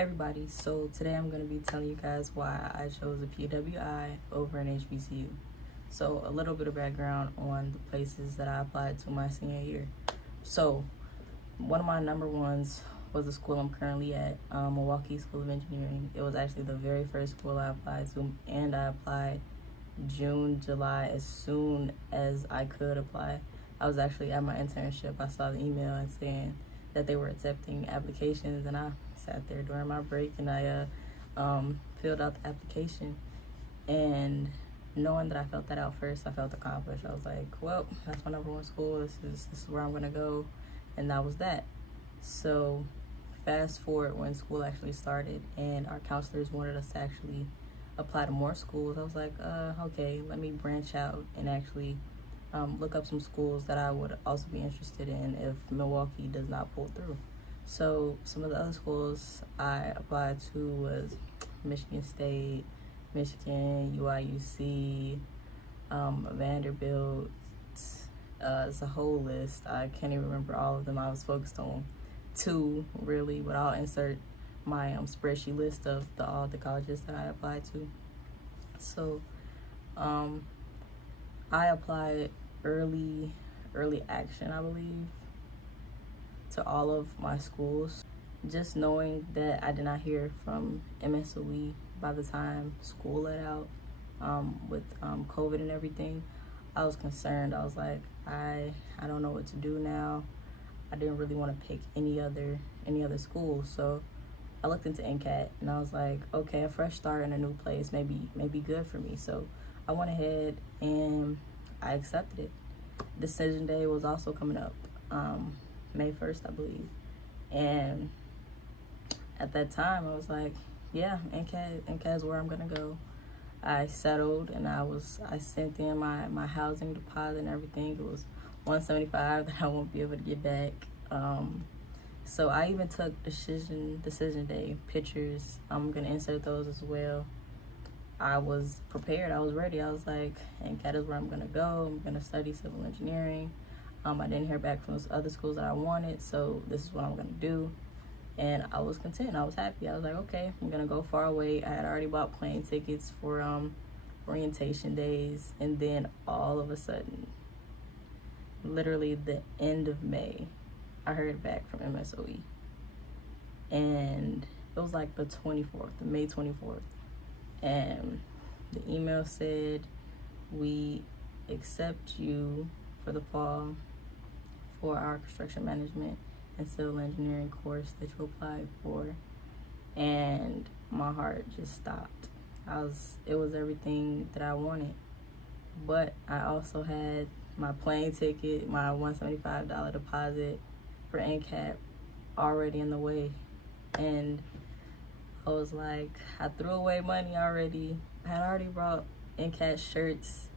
Hey everybody, so today I'm going to be telling you guys why I chose a PWI over an HBCU. So a little bit of background on the places that I applied to my senior year. So one of my number ones was the school I'm currently at, Milwaukee School of Engineering. It was actually the very first school I applied to, and I applied June, July, as soon as I could apply. I was actually at my internship. I saw the email and saying that they were accepting applications, and I sat there during my break and I filled out the application. And knowing that I felt that out first, I felt accomplished. I was like, well, that's my number one school. This is where I'm gonna go, and that was that. So fast forward when school actually started, and our counselors wanted us to actually apply to more schools. I was like, okay, let me branch out and actually look up some schools that I would also be interested in if Milwaukee does not pull through. So some of the other schools I applied to was Michigan State, Michigan, UIUC, Vanderbilt. It's a whole list. I can't even remember all of them. I was focused on two really, but I'll insert my spreadsheet list of all the colleges that I applied to. So I applied early action, I believe, to all of my schools. Just knowing that I did not hear from MSOE by the time school let out, with COVID and everything, I was concerned. I was like, I don't know what to do now. I didn't really want to pick any other school, so I looked into NCAT and I was like, okay, a fresh start in a new place may be good for me. So I went ahead and I accepted it. Decision day was also coming up, May 1st, I believe. And at that time, I was like, yeah, NCAT is where I'm gonna go. I settled and I sent in my housing deposit and everything. It was $175 that I won't be able to get back. So I even took decision day pictures. I'm gonna insert those as well. I was prepared. I was ready. I was like, NCAT is where I'm gonna go. I'm gonna study civil engineering. I didn't hear back from those other schools that I wanted, so this is what I'm gonna do. And I was content. I was happy. I was like, okay, I'm gonna go far away. I had already bought plane tickets for orientation days, and then all of a sudden, literally the end of May, I heard back from MSOE, and it was like the 24th, May 24th, and the email said, we accept you for the fall for our construction management and civil engineering course that you applied for. And my heart just stopped. It was everything that I wanted, but I also had my plane ticket, my $175 deposit for NCAT already in the way. And I was like, I threw away money already. I had already brought NCAT shirts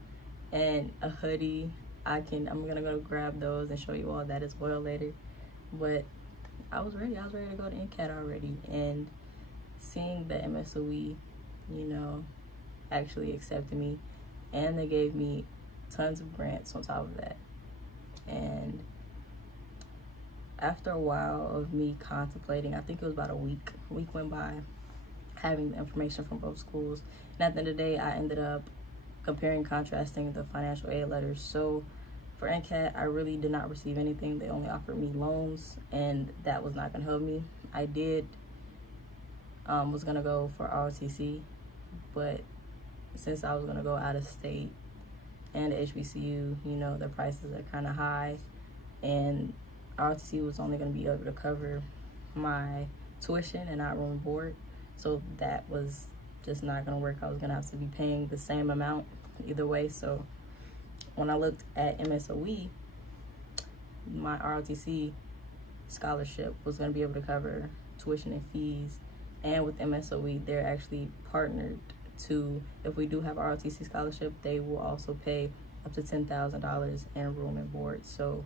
and a hoodie. I'm gonna go grab those and show you all that as well later. But I was ready to go to NCAT already. And seeing the MSOE, actually accepted me, and they gave me tons of grants on top of that. And after a while of me contemplating, I think it was about a week went by, having the information from both schools. And at the end of the day, I ended up comparing, contrasting the financial aid letters. So for NCAT, I really did not receive anything. They only offered me loans, and that was not gonna help me. I was gonna go for ROTC, but since I was gonna go out of state and HBCU, the prices are kind of high, and ROTC was only gonna be able to cover my tuition and not room and board. So that was just not gonna work. I was gonna have to be paying the same amount either way. So when I looked at MSOE, my ROTC scholarship was gonna be able to cover tuition and fees. And with MSOE, they're actually partnered to, if we do have ROTC scholarship, they will also pay up to $10,000 in room and board. So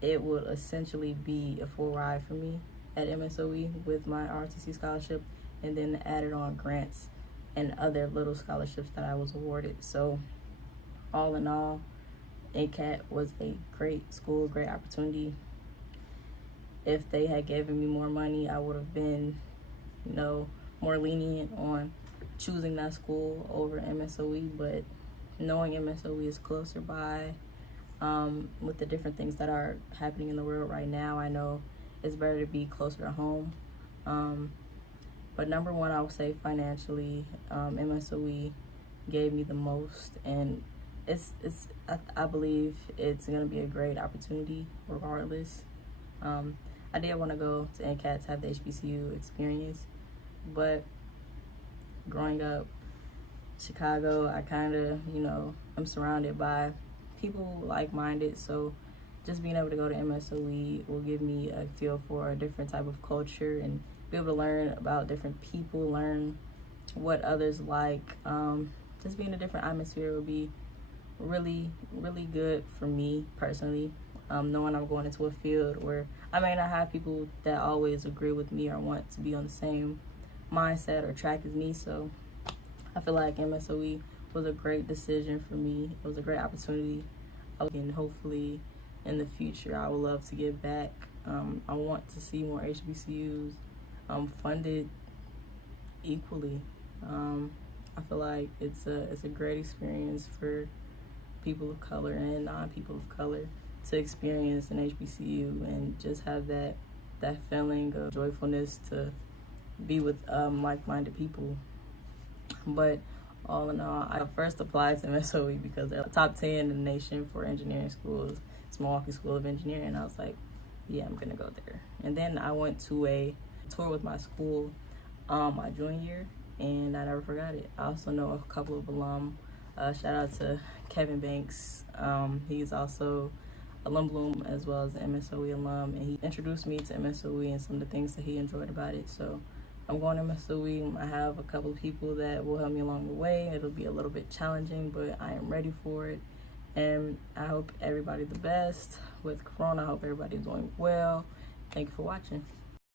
it would essentially be a full ride for me at MSOE with my ROTC scholarship, and then the added on grants and other little scholarships that I was awarded. So all in all, NCAT was a great school, great opportunity. If they had given me more money, I would have been more lenient on choosing that school over MSOE, but knowing MSOE is closer by, with the different things that are happening in the world right now, I know it's better to be closer to home. But number one, I would say financially, MSOE gave me the most, and I believe it's gonna be a great opportunity regardless. I did want to go to NCAT to have the HBCU experience, but growing up Chicago, I kind of, I'm surrounded by people like-minded, so just being able to go to MSOE will give me a feel for a different type of culture and be able to learn about different people, learn what others like. Just being in a different atmosphere will be really, really good for me personally. Knowing I'm going into a field where I may not have people that always agree with me or want to be on the same mindset or track as me, so I feel like MSOE was a great decision for me. It was a great opportunity, and hopefully in the future I would love to give back. I want to see more HBCUs funded equally. I feel like it's a great experience for people of color and non-people of color to experience an HBCU and just have that feeling of joyfulness to be with like-minded people. But all in all, I first applied to MSOE because they're top 10 in the nation for engineering schools. It's Milwaukee School of Engineering, and I was like, yeah, I'm gonna go there. And then I went to a tour with my school my junior year, and I never forgot it. I also know a couple of alum. Shout out to Kevin Banks. He's also alum bloom as well as an MSOE alum, and he introduced me to MSOE and some of the things that he enjoyed about it. So I'm going to MSOE. I have a couple of people that will help me along the way. It'll be a little bit challenging, but I am ready for it. And I hope everybody the best with Corona. I hope everybody's doing well. Thank you for watching.